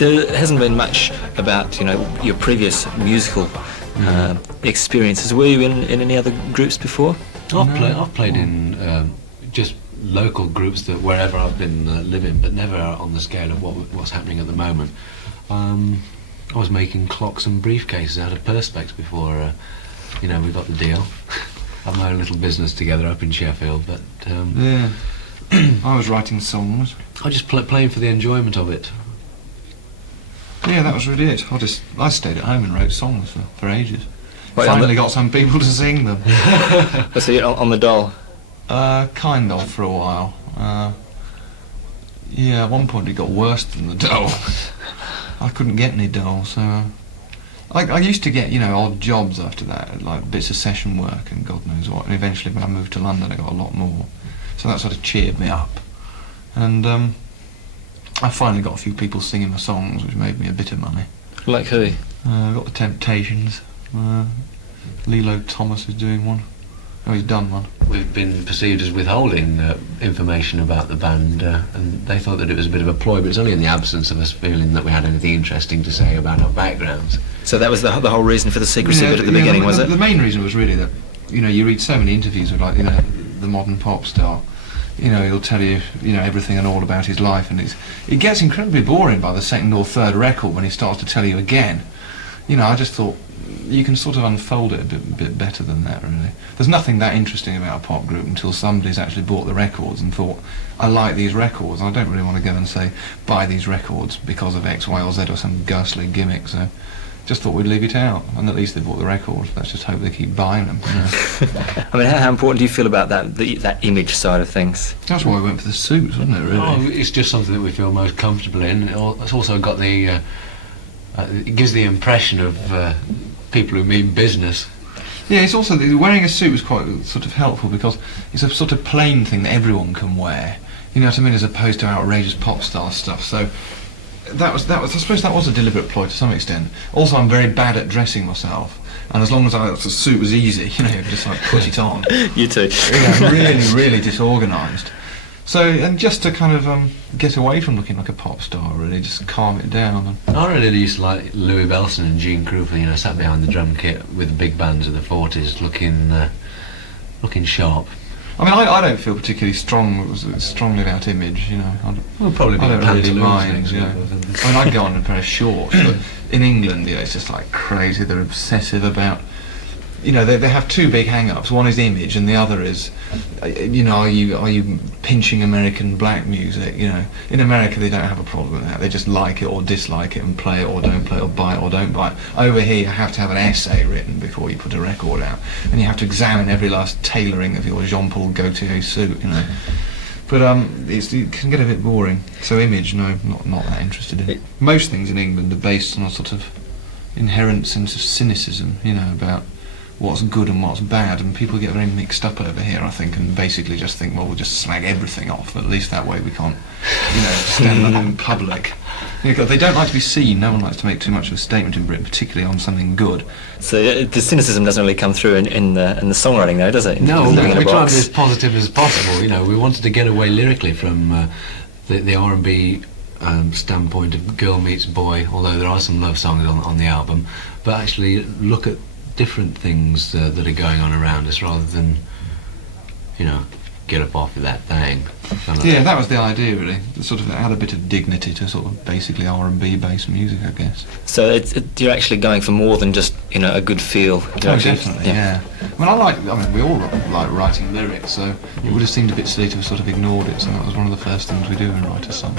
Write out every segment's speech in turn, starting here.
There hasn't been much about your previous musical experiences. Were you in any other groups before? I've played in just local groups that wherever I've been living, but never on the scale of what's happening at the moment. I was making clocks and briefcases out of perspex before we got the deal. I've my own little business together up in Sheffield, but yeah. I was writing songs. I just playing for the enjoyment of it. Yeah, that was really it. I stayed at home and wrote songs for ages. Wait, Finally got some people to sing them. So you're on the dole? Kind of, for a while. Yeah, at one point it got worse than the dole. I couldn't get any dole, so... I used to get, odd jobs after that, like bits of session work and God knows what, and eventually when I moved to London I got a lot more. So that sort of cheered me up. And I finally got a few people singing my songs, which made me a bit of money. Like who? I got the Temptations. Lilo Thomas is doing one. Oh, he's done one. We've been perceived as withholding information about the band, and they thought that it was a bit of a ploy, but it's only in the absence of us feeling that we had anything interesting to say about our backgrounds. So that was the whole reason for the secrecy bit at the beginning, was it? The main reason was really that, you read so many interviews with, the modern pop star. He'll tell you, everything and all about his life, and it gets incredibly boring by the second or third record when he starts to tell you again. I just thought, you can sort of unfold it a bit better than that, really. There's nothing that interesting about a pop group until somebody's actually bought the records and thought, I like these records, and I don't really want to go and say, buy these records because of X, Y or Z or some ghastly gimmick, so just thought we'd leave it out, and at least they bought the records. Let's just hope they keep buying them. I mean, how important do you feel about that image side of things? That's why we went for the suits, wasn't it, really? Oh, it's just something that we feel most comfortable in. It's also got the... it gives the impression of people who mean business. Yeah, it's also wearing a suit was quite sort of helpful because it's a sort of plain thing that everyone can wear. You know what I mean, as opposed to outrageous pop star stuff. So that was. I suppose that was a deliberate ploy to some extent. Also, I'm very bad at dressing myself, and as long as the suit was easy, just like put it on. You too. Really disorganised. So, and just to kind of get away from looking like a pop star, really, just calm it down. I really used to like Louis Bellson and Gene Krupa, sat behind the drum kit with the big bands of the 40s, looking sharp. I mean, I don't feel particularly strongly about image, Well, probably I don't really mind, I mean, I'd go on a pair of shorts, but in England, it's just like crazy. They're obsessive about... they have two big hang-ups. One is image, and the other is, are you pinching American black music? In America they don't have a problem with that. They just like it or dislike it and play it or don't play it or buy it or don't buy it. Over here you have to have an essay written before you put a record out, and you have to examine every last tailoring of your Jean-Paul Gaultier suit. But it can get a bit boring. So image, no, not that interested in. Most things in England are based on a sort of inherent sense of cynicism, about what's good and what's bad, and people get very mixed up over here, I think, and basically just think, well, we'll just slag everything off. At least that way we can't, stand up in public. They don't like to be seen. No one likes to make too much of a statement in Britain, particularly on something good. So the cynicism doesn't really come through in the songwriting, though, does it? No, we try to be as positive as possible. We wanted to get away lyrically from the R&B standpoint of girl meets boy, although there are some love songs on the album, but actually look at different things that are going on around us rather than, get up off of that thing. Yeah, that was the idea, really. Sort of add a bit of dignity to sort of basically R&B based music, I guess. So you're actually going for more than just, a good feel. Definitely, yeah. We all like writing lyrics, so it would have seemed a bit silly to have sort of ignored it, so that was one of the first things we do when we write a song.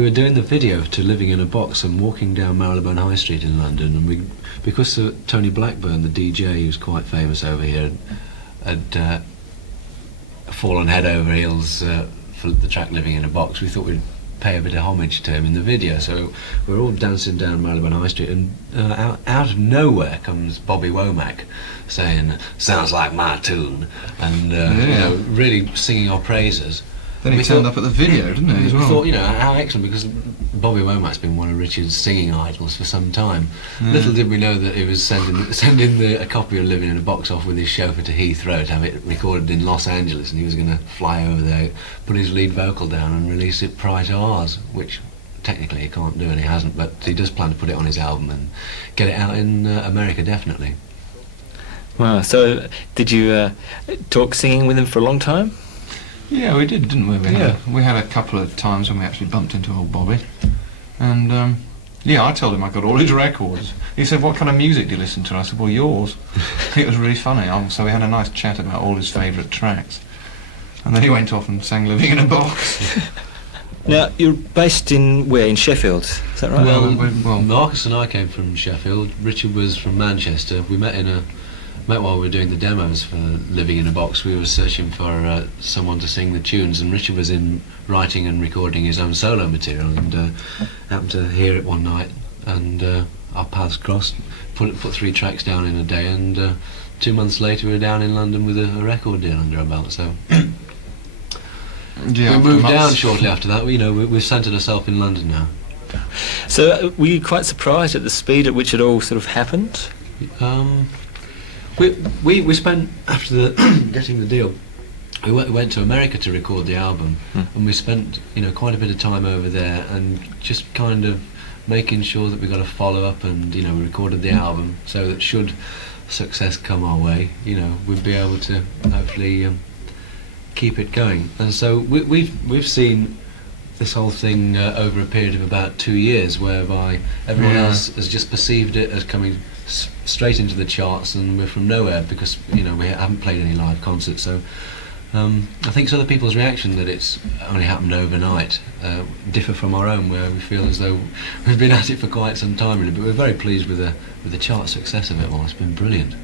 we were doing the video to Living in a Box and walking down Marylebone High Street in London, and because Tony Blackburn, the DJ who's quite famous over here, had fallen head over heels for the track Living in a Box, we thought we'd pay a bit of homage to him in the video. So we're all dancing down Marylebone High Street, and out of nowhere comes Bobby Womack saying, "Sounds like my tune," and really singing our praises. Then he turned up at the video, didn't he, as well? We thought, how excellent, because Bobby Womack's been one of Richard's singing idols for some time. Yeah. Little did we know that he was sending a copy of Living in a Box off with his chauffeur to Heathrow to have it recorded in Los Angeles, and he was going to fly over there, put his lead vocal down and release it prior to ours, which technically he can't do and he hasn't, but he does plan to put it on his album and get it out in America, definitely. Wow, so did you talk singing with him for a long time? Yeah, we did, didn't we? We had a couple of times when we actually bumped into old Bobby. And, I told him I got all his records. He said, "What kind of music do you listen to?" I said, "Well, yours." It was really funny. So we had a nice chat about all his favourite tracks. And then he went off and sang Living in a Box. Now, you're based in where? In Sheffield, is that right? Well, Marcus and I came from Sheffield. Richard was from Manchester. We met while we were doing the demos for Living in a Box. We were searching for someone to sing the tunes, and Richard was in writing and recording his own solo material, and happened to hear it one night, and our paths crossed. Put 3 tracks down in a day, and 2 months later we were down in London with a record deal under our belt. So we moved down shortly after that. We've centred ourselves in London now. So were you quite surprised at the speed at which it all sort of happened? We spent, after getting the deal, we went to America to record the album, and we spent quite a bit of time over there, and just kind of making sure that we got a follow-up, and we recorded the album so that should success come our way, we'd be able to hopefully keep it going. And so we've seen this whole thing over a period of about 2 years, whereby everyone else has just perceived it as coming straight into the charts, and we're from nowhere because we haven't played any live concerts. So I think other people's reaction that it's only happened overnight differ from our own, where we feel as though we've been at it for quite some time, really. But we're very pleased with the chart success of it all. It's been brilliant.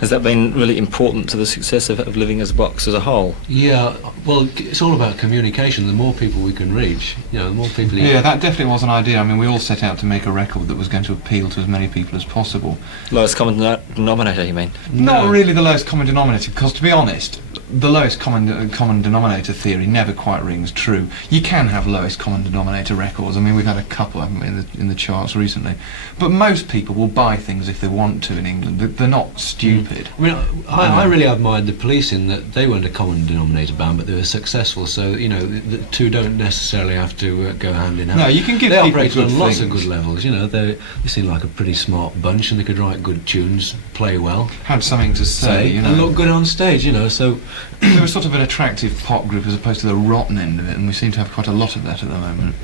Has that been really important to the success of Living as a Box as a whole? Yeah, well, it's all about communication. The more people we can reach, the more people... Yeah, that definitely was an idea. I mean, we all set out to make a record that was going to appeal to as many people as possible. Lowest common denominator, you mean? Not really the lowest common denominator, because to be honest, the lowest common denominator theory never quite rings true. You can have lowest common denominator records. I mean, we've had a couple, haven't we, in the charts recently. But most people will buy things if they want to in England. They're not stupid. I mean, I really admired the Police in that they weren't a common denominator band, but they were successful. So the two don't necessarily have to go hand in hand. No, you can give they people operate good on lots of things. good levels. They seem like a pretty smart bunch, and they could write good tunes, play well, Had something to say, and look good on stage. So we were sort of an attractive pop group as opposed to the rotten end of it, and we seem to have quite a lot of that at the moment.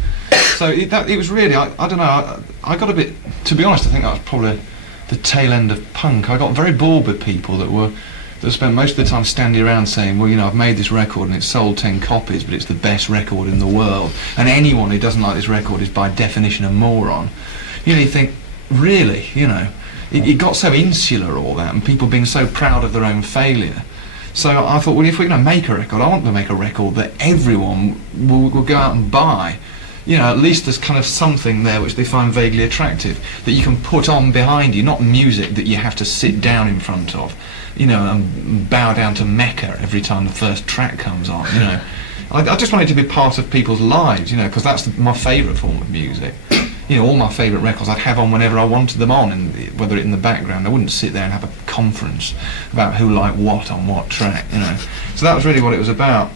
So it was really, I don't know, I got a bit, to be honest, I think that was probably the tail end of punk. I got very bored with people that spent most of the time standing around saying, well, I've made this record and it's sold 10 copies, but it's the best record in the world, and anyone who doesn't like this record is by definition a moron. You think, really, it got so insular, all that, and people being so proud of their own failure. So I thought, well, if we're going to make a record, I want to make a record that everyone will go out and buy. At least there's kind of something there which they find vaguely attractive, that you can put on behind you, not music that you have to sit down in front of, and bow down to Mecca every time the first track comes on, I just want it to be part of people's lives, because that's my favourite form of music. All my favourite records I'd have on whenever I wanted them on, and whether it in the background. I wouldn't sit there and have a conference about who liked what on what track, So that was really what it was about.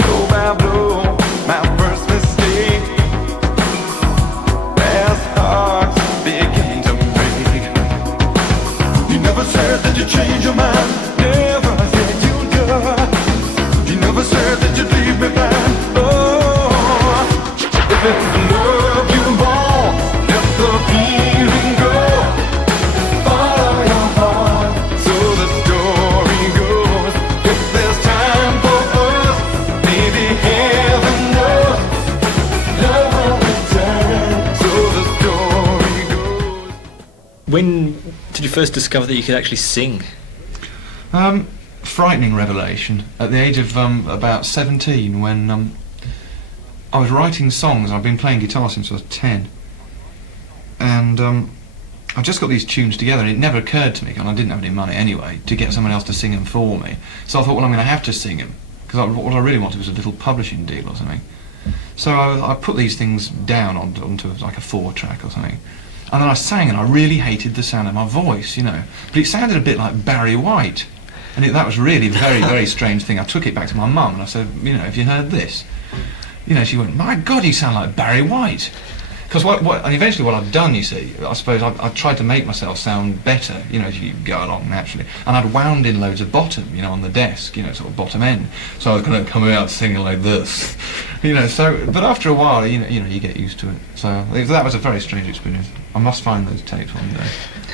Go back. you first discover that you could actually sing? Frightening revelation at the age of about 17, when I was writing songs. I've been playing guitar since I was 10, and I just got these tunes together, and it never occurred to me, and I didn't have any money anyway, to get someone else to sing them for me. So I thought, well, I'm going to have to sing them, because what I really wanted was a little publishing deal or something. So I put these things down onto like a 4-track or something, and then I sang, and I really hated the sound of my voice, you know. But it sounded a bit like Barry White, and that was really a very, very strange thing. I took it back to my mum, and I said, you know, have you heard this? You know, she went, my God, you sound like Barry White. Because and eventually what I'd done, you see, I suppose I tried to make myself sound better, you know, as you go along naturally. And I'd wound in loads of bottom, you know, on the desk, you know, sort of bottom end. So I was going to come out singing like this, you know. So, but after a while, you know, you get used to it. So that was a very strange experience. I must find those tapes one day.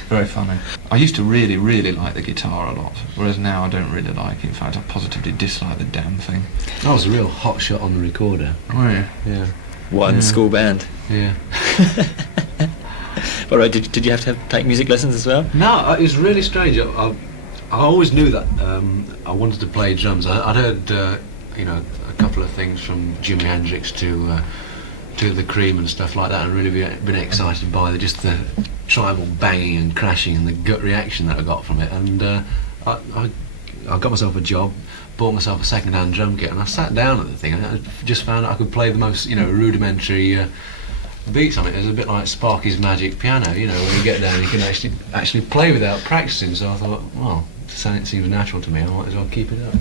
Very funny. I used to really, really like the guitar a lot, whereas now I don't really like it. In fact, I positively dislike the damn thing. I was a real hot shot on the recorder. Oh yeah. Yeah. One school band. Yeah. All right. Did you have to take music lessons as well? No, it was really strange. I always knew that I wanted to play drums. I'd heard, you know, a couple of things from Jimi Hendrix to the Cream and stuff like that, and really been excited by just the tribal banging and crashing and the gut reaction that I got from it. And I got myself a job, bought myself a second-hand drum kit, and I sat down at the thing, and I just found out I could play the most, you know, rudimentary beats on it. It was a bit like Sparky's Magic Piano, you know, when you get down you can actually play without practicing. So I thought, well, it seems natural to me, I might as well keep it up.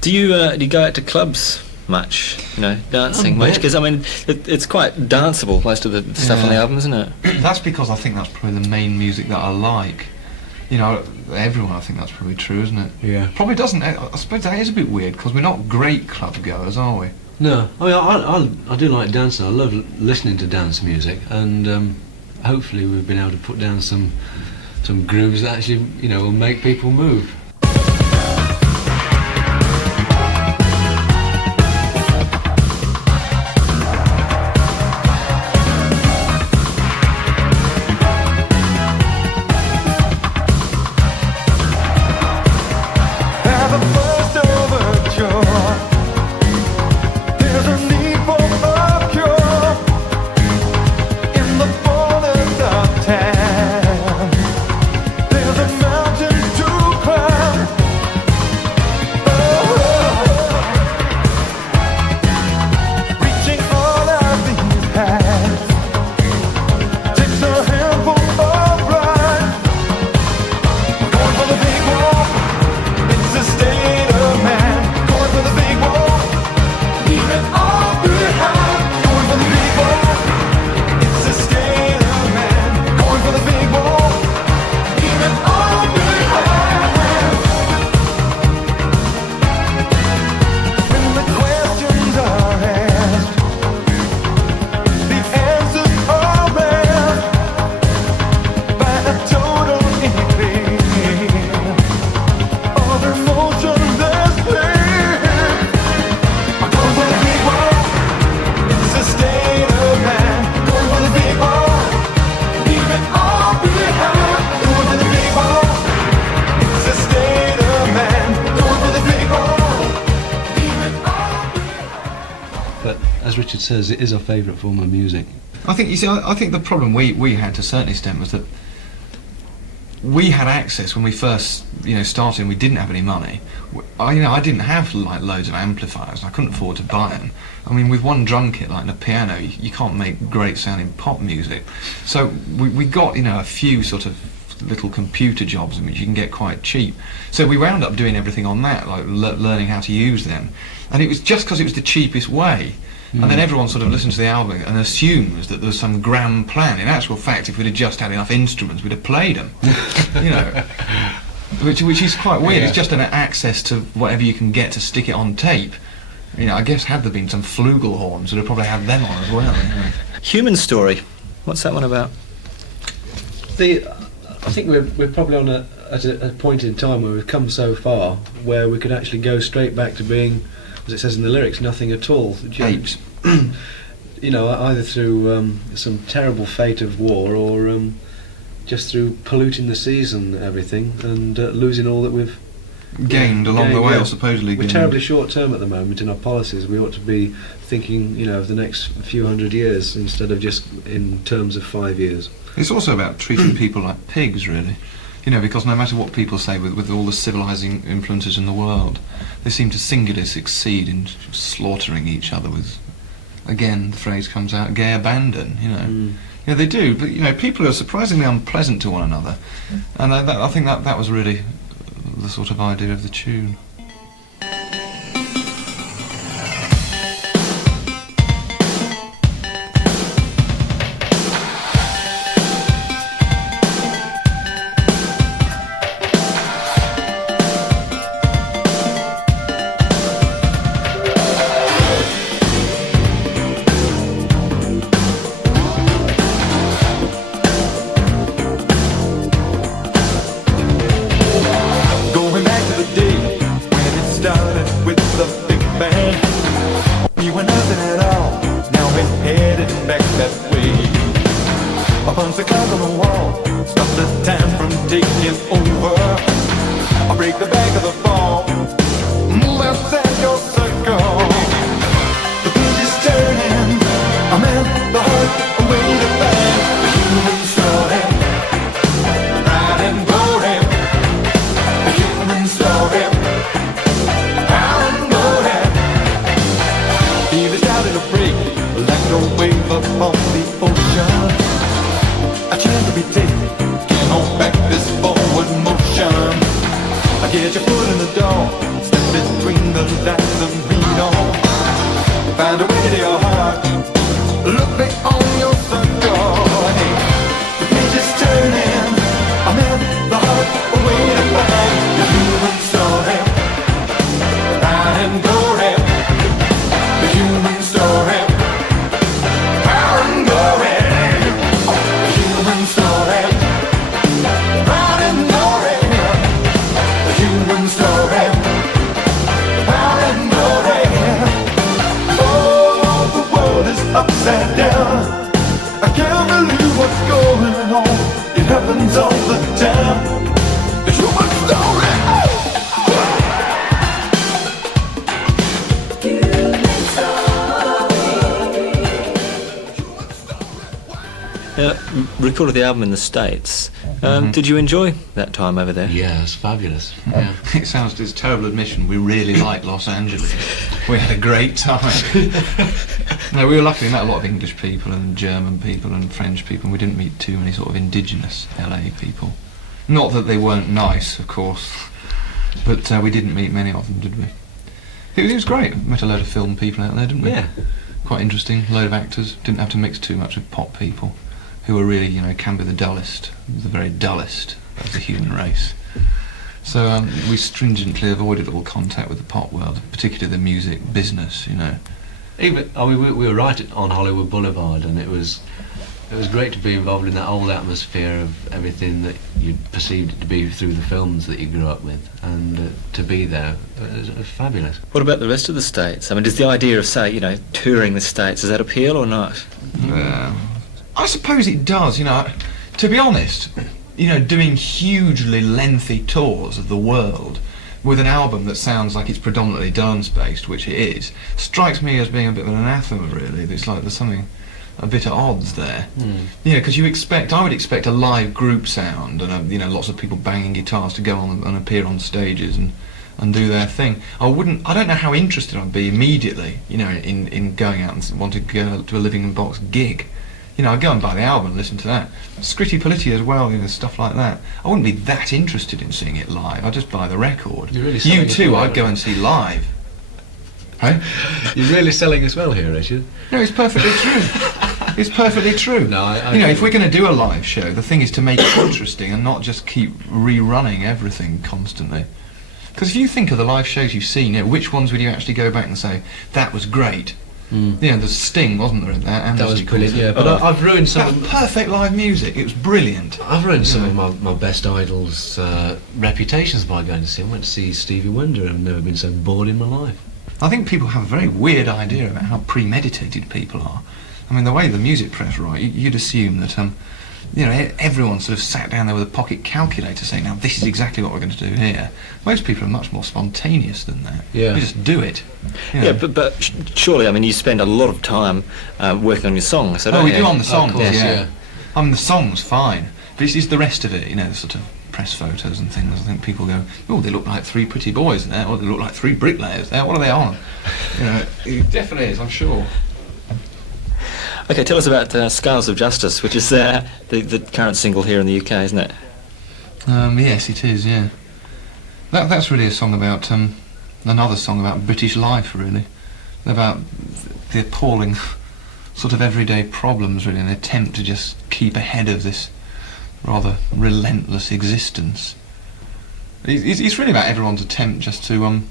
Do you go out to clubs much, you know, dancing much? Because I mean, it's quite danceable, most of the stuff on the album, isn't it? That's because I think that's probably the main music that I like. You know, everyone, I think that's probably true, isn't it? Yeah. Probably doesn't. I suppose that is a bit weird, because we're not great club goers, are we? No, I mean, I do like dancing. I love listening to dance music, and hopefully we've been able to put down some grooves that actually, you know, will make people move. Richard says, it is our favourite form of music. I think, you see, I think the problem we had to a certain extent was that we had access when we first, you know, started, and we didn't have any money. I didn't have like loads of amplifiers. I couldn't afford to buy them. I mean, with one drum kit like a piano, you can't make great sounding pop music. So we got, you know, a few sort of little computer jobs in which you can get quite cheap. So we wound up doing everything on that, like learning how to use them. And it was just because it was the cheapest way. And then everyone sort of listens to the album and assumes that there's some grand plan. In actual fact, if we'd have just had enough instruments, we'd have played them. You know, which is quite weird. Yeah. It's just an access to whatever you can get to stick it on tape. You know, I guess had there been some flugelhorns, we'd have probably had them on as well. Yeah. Human Story. What's that one about? I think we're probably on at a point in time where we've come so far where we could actually go straight back to being, as it says in the lyrics, nothing at all. Apes. You know, either through some terrible fate of war, or just through polluting the seas and everything, and losing all that we've gained along the way, or supposedly We're gained. terribly short term at the moment in our policies. We ought to be thinking, of the next few hundred years instead of just in terms of 5 years. It's also about treating people like pigs, really. Because no matter what people say, with all the civilising influences in the world, they seem to singularly succeed in slaughtering each other with, again, the phrase comes out, gay abandon, Yeah, they do, but, people are surprisingly unpleasant to one another. And I think that was really the sort of idea of the tune. Recorded the album in the States. Did you enjoy that time over there? Yeah, it's fabulous. Yeah. It sounds, it's a terrible admission, we really like Los Angeles. We had a great time. No, we were lucky, we met a lot of English people and German people and French people, and we didn't meet too many sort of indigenous LA people. Not that they weren't nice, of course, but we didn't meet many of them, did we? It was great. We met a load of film people out there, didn't we? Yeah. Quite interesting, a load of actors. Didn't have to mix too much with pop people, who are really, can be the dullest, the very dullest of the human race. So we stringently avoided all contact with the pop world, particularly the music business, Even, we were right on Hollywood Boulevard, and it was great to be involved in that old atmosphere of everything that you perceived it to be through the films that you grew up with, and to be there, it was fabulous. What about the rest of the States? I mean, does the idea of, say, touring the States, does that appeal or not? I suppose it does, to be honest, doing hugely lengthy tours of the world with an album that sounds like it's predominantly dance-based, which it is, strikes me as being a bit of an anathema, really. It's like there's something a bit at odds there. Because I would expect a live group sound and, lots of people banging guitars to go on and appear on stages and do their thing. I don't know how interested I'd be immediately, in going out and wanting to go to a Living Box gig. I'd go and buy the album and listen to that. Scritti Politti as well, stuff like that. I wouldn't be that interested in seeing it live. I'd just buy the record. You're really selling U2 I'd go and see live. Hey? You're really selling us well here, Richard. No, it's perfectly true. It's perfectly true. No, if we're going to do a live show, the thing is to make it interesting and not just keep rerunning everything constantly. Because if you think of the live shows you've seen, which ones would you actually go back and say, that was great? The Sting, wasn't there, at that? That was brilliant, yeah. But I've ruined some... perfect live music, it was brilliant. I've ruined some of my best idols' reputations by going to see them. I went to see Stevie Wonder, and I've never been so bored in my life. I think people have a very weird idea about how premeditated people are. I mean, the way the music press write, you'd assume that everyone sort of sat down there with a pocket calculator saying, now this is exactly what we're going to do here. Most people are much more spontaneous than that. Yeah. You just do it. Yeah, but surely, I mean, you spend a lot of time working on your songs. So We you? do on the songs, Of course, yeah. I mean, the song's fine, but it's the rest of it, the sort of press photos and things. I think people go, oh, they look like three pretty boys there, or they look like three bricklayers there, what are they on? It definitely is, I'm sure. Okay, tell us about Scales of Justice, which is the current single here in the UK, isn't it? Yes, it is, yeah. That's really a song about, another song about British life, really. About the appalling sort of everyday problems, really, an attempt to just keep ahead of this rather relentless existence. It's really about everyone's attempt just to,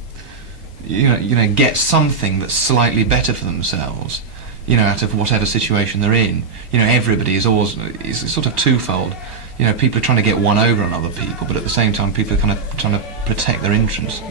get something that's slightly better for themselves, out of whatever situation they're in. Everybody is always, it's sort of twofold. People are trying to get one over on other people, but at the same time, people are kind of trying to protect their interests.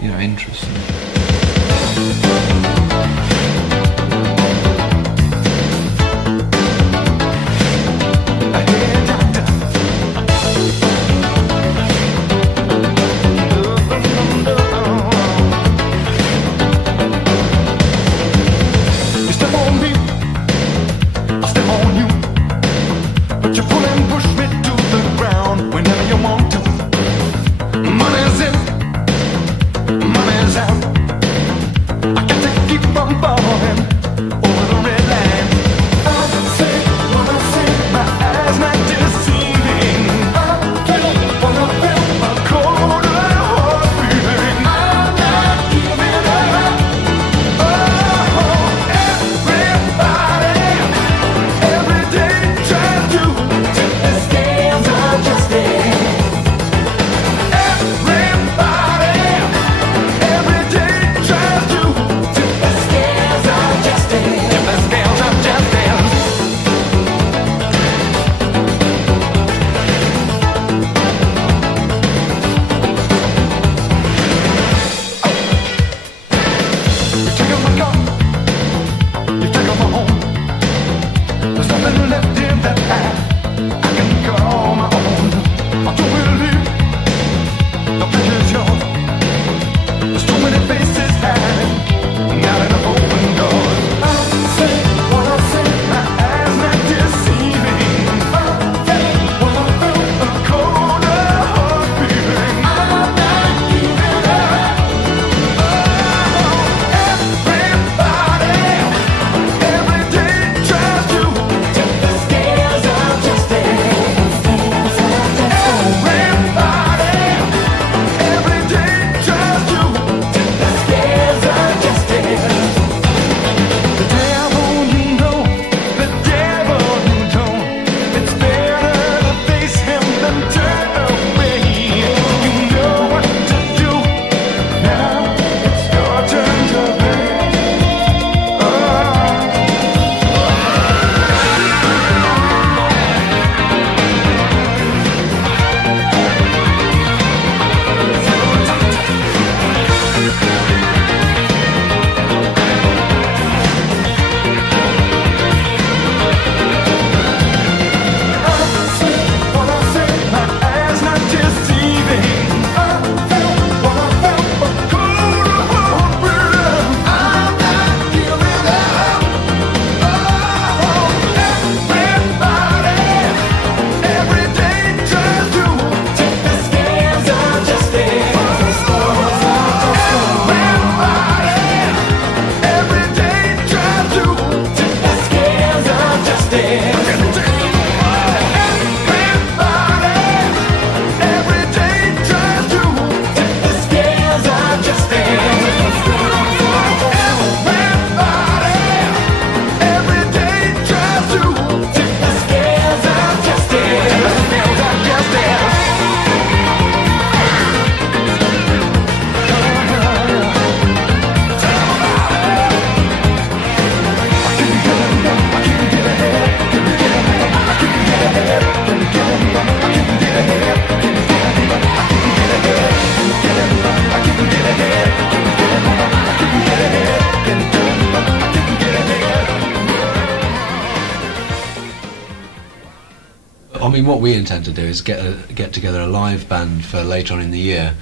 mean, what we intend to do is get together a live band for later on in the year,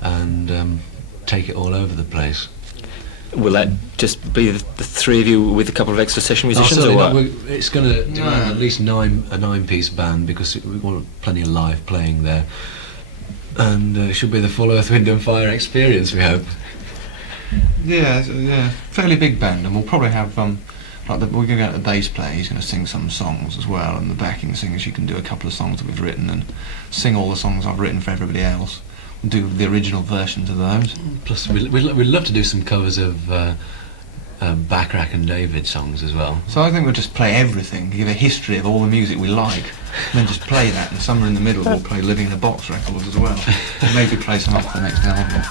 and take it all over the place. Will that just be the three of you with a couple of extra session musicians, or what? It's going to demand at least a 9-piece band, because we want plenty of live playing there, and it should be the full Earth, Wind and Fire experience, we hope. Yeah, fairly big band, and we'll probably have we're going to get the bass player. He's going to sing some songs as well, and the backing singers, you can do a couple of songs that we've written and sing all the songs I've written for everybody else. Do the original versions of those. Plus, we'd love to do some covers of Backrack and David songs as well. So I think we'll just play everything, give a history of all the music we like, and then just play that, and somewhere in the middle we'll play Living in a Box records as well, and maybe play some off the next album.